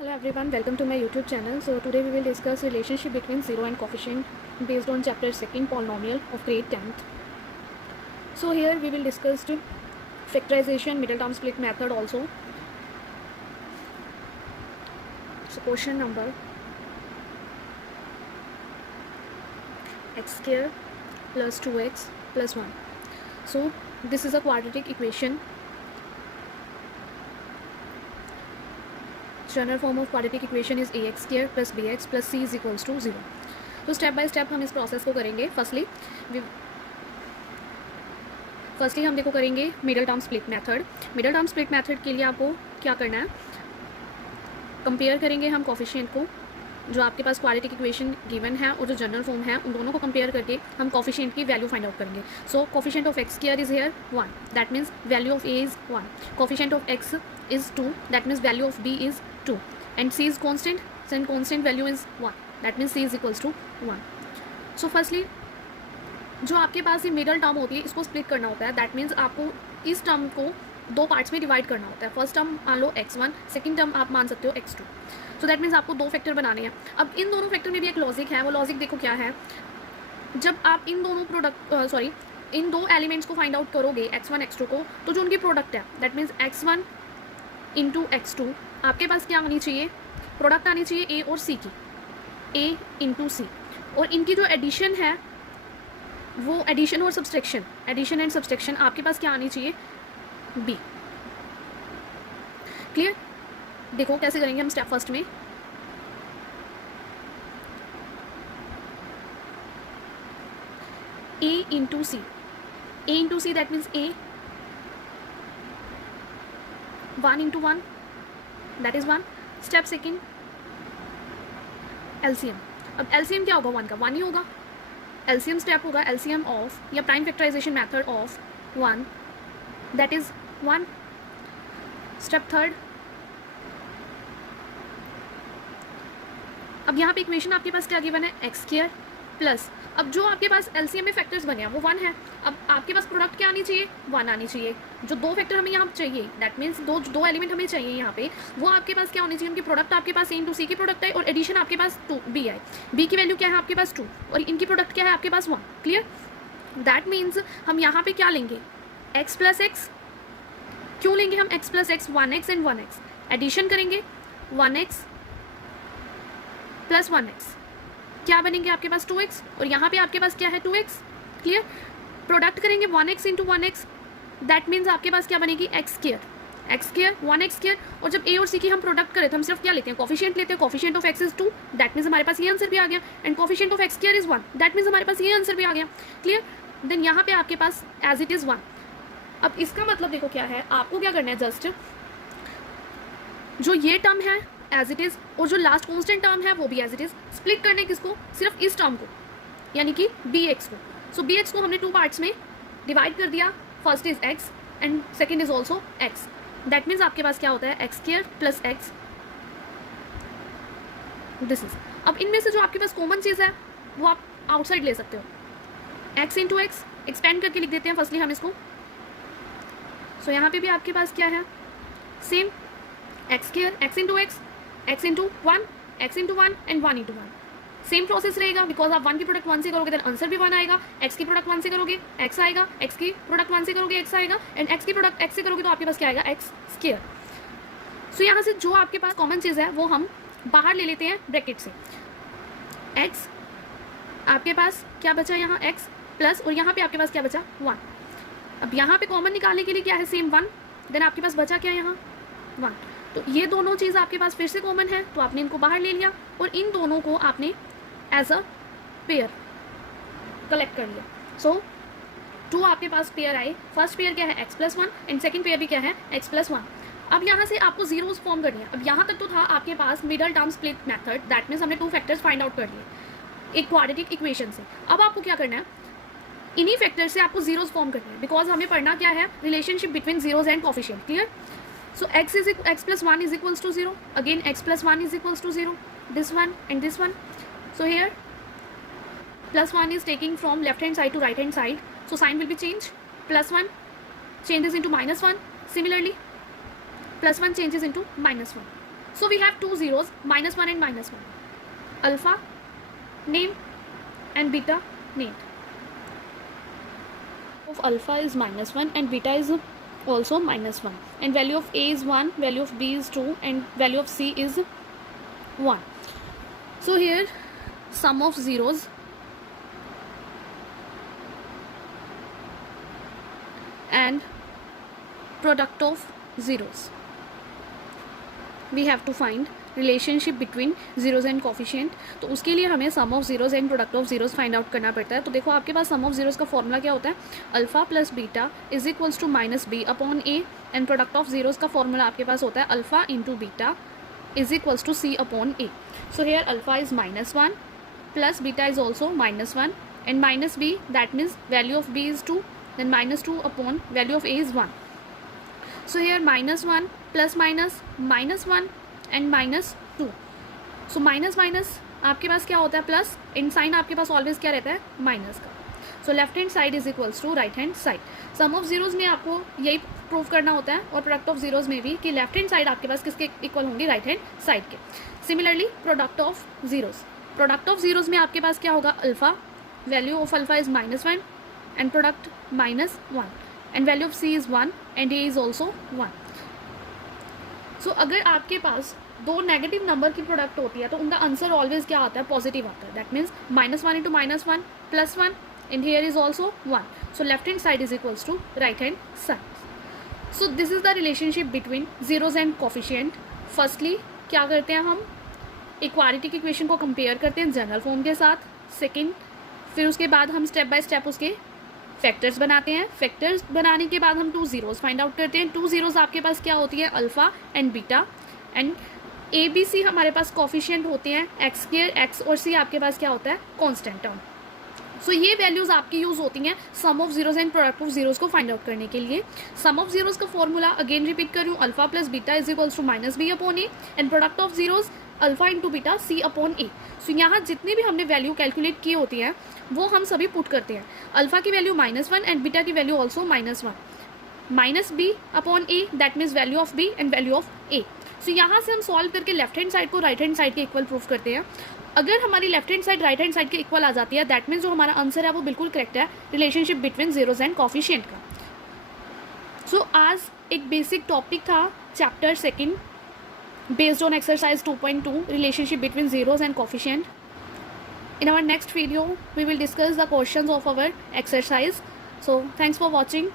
Hello everyone, welcome to my YouTube channel. So today we will discuss relationship between zero and coefficient based on chapter 2nd polynomial of grade 10th. So here we will discuss factorization, middle term split method also. So question number x square plus 2x plus 1. So this is a quadratic equation. General form of quadratic equation is a x square plus b x plus c is equals to 0. तो step by step हम इस process को करेंगे. Firstly हम देखो करेंगे middle term split method. Middle term split method के लिए आपको क्या करना है, कंपेयर करेंगे हम कोफिशिएंट को जो आपके पास क्वाड्रेटिक इक्वेशन गिवन है और जो जनरल फॉर्म है उन दोनों को कंपेयर करके हम कोफिशिएंट की वैल्यू फाइंड आउट करेंगे. So coefficient of x square is here 1, that means value of a is 1. Coefficient of x is 2, that means value of b is 2, and c is constant, so constant value is 1, that means c is equals to 1. So firstly जो आपके पास ये middle term होती है इसको split करना होता है. That means आपको इस टर्म को दो पार्ट्स में डिवाइड करना होता है. फर्स्ट टर्म मान लो x1, सेकंड टर्म आप मान सकते हो x2. सो दैट मीन्स आपको दो फैक्टर बनाने हैं. अब इन दोनों फैक्टर में भी एक लॉजिक है. वो लॉजिक देखो क्या है. जब आप इन दोनों इन दो एलिमेंट्स को फाइंड आउट करोगे x1 x2 को, तो जो उनकी प्रोडक्ट है that means x1 into x2 आपके पास क्या आनी चाहिए, प्रोडक्ट आनी चाहिए a और c की, a इंटू सी. और इनकी जो एडिशन है वो एडिशन और सब्सट्रैक्शन, एडिशन एंड सब्सट्रैक्शन आपके पास क्या आनी चाहिए, b. क्लियर. देखो कैसे करेंगे हम स्टेप फर्स्ट में. a into c that means a 1 into 1 that is 1. Step second LCM. अब एलसीएम क्या होगा, 1 का 1 ही होगा. एलसीएम स्टेप होगा एलसीएम ऑफ या prime factorization method of 1 that is 1. Step third. अब यहाँ पे इक्वेशन आपके पास क्या गिवन है, एक्स स्क्वायर प्लस, अब जो आपके पास एलसीएम में फैक्टर्स बने हैं वो 1 है. अब आपके पास प्रोडक्ट क्या आनी चाहिए, 1 आनी चाहिए. जो दो फैक्टर हमें यहाँ चाहिए दैट मीन्स दो एलिमेंट हमें चाहिए यहाँ पे, वो आपके पास क्या होनी चाहिए, उनकी प्रोडक्ट आपके पास a इंटू सी की प्रोडक्ट है और एडिशन आपके पास 2 b है. b की वैल्यू क्या है आपके पास 2 और इनकी प्रोडक्ट क्या है आपके पास 1. क्लियर. दैट मीन्स हम यहाँ पे क्या लेंगे, x प्लस एक्स. क्यों लेंगे हम x plus x, 1x and 1x. Addition करेंगे 1x प्लस 1x, क्या बनेंगे आपके पास 2x और यहाँ पे आपके पास क्या है 2x. क्लियर. प्रोडक्ट करेंगे 1x into 1x that means आपके पास क्या बनेगी, एक्स स्क्वायर 1x स्क्वायर. और जब a और c की हम प्रोडक्ट करें तो हम सिर्फ क्या लेते हैं, कोफिशिएंट लेते हैं. Coefficient of x is 2 that means हमारे पास ये आंसर भी आ गया. And coefficient of x square is 1 that means हमारे पास ये आंसर भी आ गया. क्लियर. देन यहाँ पे आपके पास एज इट इज़ 1. अब इसका मतलब देखो क्या है, आपको क्या करना है, जस्ट जो ये टर्म है एज इट इज़ और जो लास्ट कॉन्स्टेंट टर्म है वो भी एज इट इज़, स्प्लिट करने किसको, सिर्फ इस टर्म को यानी कि bx को. सो bx को हमने 2 पार्ट्स में डिवाइड कर दिया. First is x and second is also x. That means आपके पास क्या होता है, x square plus x. This is. अब इनमें से जो आपके पास कॉमन चीज़ है वो आप आउटसाइड ले सकते हो. x इंटू एक्स एक्सपेंड करके लिख देते हैं फर्स्टली हम इसको. सो यहाँ पे भी आपके पास क्या है, same x square x into one x into one and 1 into 1. Same process रहेगा बिकॉज आप 1 की प्रोडक्ट 1 से करोगे देन आंसर भी 1 आएगा. x की प्रोडक्ट 1 से करोगे x आएगा, x की प्रोडक्ट 1 से करोगे x आएगा एंड x की प्रोडक्ट x से करोगे तो आपके पास क्या आएगा, x स्क्वायर. सो यहाँ से जो आपके पास कॉमन चीज़ है वो हम बाहर ले लेते हैं ब्रैकेट से. x आपके पास क्या बचा यहाँ, x प्लस और यहाँ पे आपके पास क्या बचा 1. अब यहाँ पे कॉमन निकालने के लिए क्या है, सेम 1. देन आपके पास बचा क्या यहाँ 1. तो ये दोनों चीज़ आपके पास फिर से कॉमन है तो आपने इनको बाहर ले लिया और इन दोनों को आपने एज अ पेयर कलेक्ट कर लिया. सो 2 आपके पास पेयर आए. फर्स्ट पेयर क्या है x plus 1 and second pair भी क्या है x प्लस 1. अब यहाँ से आपको जीरोस फॉर्म करनी है. अब यहाँ तक तो था आपके पास middle term split method that means हमने 2 फैक्टर्स फाइंड आउट कर लिए एक क्वाड्रेटिक इक्वेशन से. अब आपको क्या करना है, इन्हीं फैक्टर से आपको जीरोस फॉर्म करनी है बिकॉज हमें पढ़ना क्या है, relationship between zeros and coefficient. Clear. So x plus 1 is equals to 0. Again x plus 1 is equals to 0. This one and this one. So here plus 1 is taking from left hand side to right hand side. So sign will be changed. Plus 1 changes into minus 1. Similarly plus 1 changes into minus 1. So we have two zeros, -1 and -1. Alpha name and beta named. Of alpha is -1 and beta is also -1, and value of A is 1, value of B is 2, and value of C is 1. So here sum of zeros and product of zeros. We have to find relationship between zeros and coefficient. तो उसके लिए हमें sum of zeros and product of zeros find out करना पड़ता है. तो देखो आपके पास सम ऑफ जीरोज़ का फॉर्मूला क्या होता है, alpha plus beta is equals to -b upon a, and product of zeros का फॉर्मूला आपके पास होता है alpha into beta is equals to c upon a. So here alpha is -1 plus beta is also -1 and -b, that means value of b is 2, then -2 upon value of a is 1. So here -1 plus minus -1 and -2. So minus minus आपके पास क्या होता है plus, इन sign आपके पास always क्या रहता है minus का. So left hand side is equals to right hand side. Sum of zeros में आपको यही प्रूव करना होता है और प्रोडक्ट ऑफ जीरोज़ में भी कि लेफ्ट हैंड साइड आपके पास किसके इक्वल होंगी, राइट हैंड साइड के. सिमिलरली प्रोडक्ट ऑफ जीरोज़ में आपके पास क्या होगा, alpha, value of alpha is -1 and product -1, and value of C is 1 and A is also 1. So अगर आपके पास दो नेगेटिव नंबर की प्रोडक्ट होती है तो उनका आंसर ऑलवेज क्या आता है, पॉजिटिव आता है. That means -1 into -1 +1 and here is also 1. So left hand side is equals to right hand side. So this is the relationship between zeros and coefficient. Firstly क्या करते हैं, हम इक्वालिटी की इक्वेशन को कंपेयर करते हैं जनरल फॉर्म के साथ. सेकेंड, फिर उसके बाद हम स्टेप बाय स्टेप उसके फैक्टर्स बनाते हैं. फैक्टर्स बनाने के बाद हम 2 zeros फाइंड आउट करते हैं. 2 zeros आपके पास क्या होती है, alpha and beta, and A B C हमारे पास कोफिशिएंट होते हैं. एक्स के एक्स और सी आपके पास क्या होता है, कांस्टेंट टर्म. सो ये वैल्यूज़ आपकी यूज़ होती हैं sum of zeros and product of zeros को फाइंड आउट करने के लिए. सम ऑफ जीरोज़ का फॉर्मूला अगेन रिपीट कर रही हूँ, alpha plus beta is equals to -b upon a, and product of zeros alpha into beta C upon a. So यहाँ जितनी भी हमने वैल्यू कैलकुलेट की होती है वो हम सभी पुट करते हैं. अल्फा की वैल्यू -1 एंड बीटा की value also -1, -b upon A, that means value of b and value of a. सो यहाँ से हम सॉल्व करके लेफ्ट हैंड साइड को राइट हैंड साइड के इक्वल प्रूफ करते हैं. अगर हमारी left hand side right hand side के इक्वल आ जाती है, दैट मीन्स जो हमारा आंसर है वो बिल्कुल करेक्ट है relationship between zeros and coefficient का. सो आज एक बेसिक टॉपिक था chapter 2 based on exercise 2.2 relationship between zeros and coefficient. In our next video we will discuss the questions of our exercise. So thanks for watching.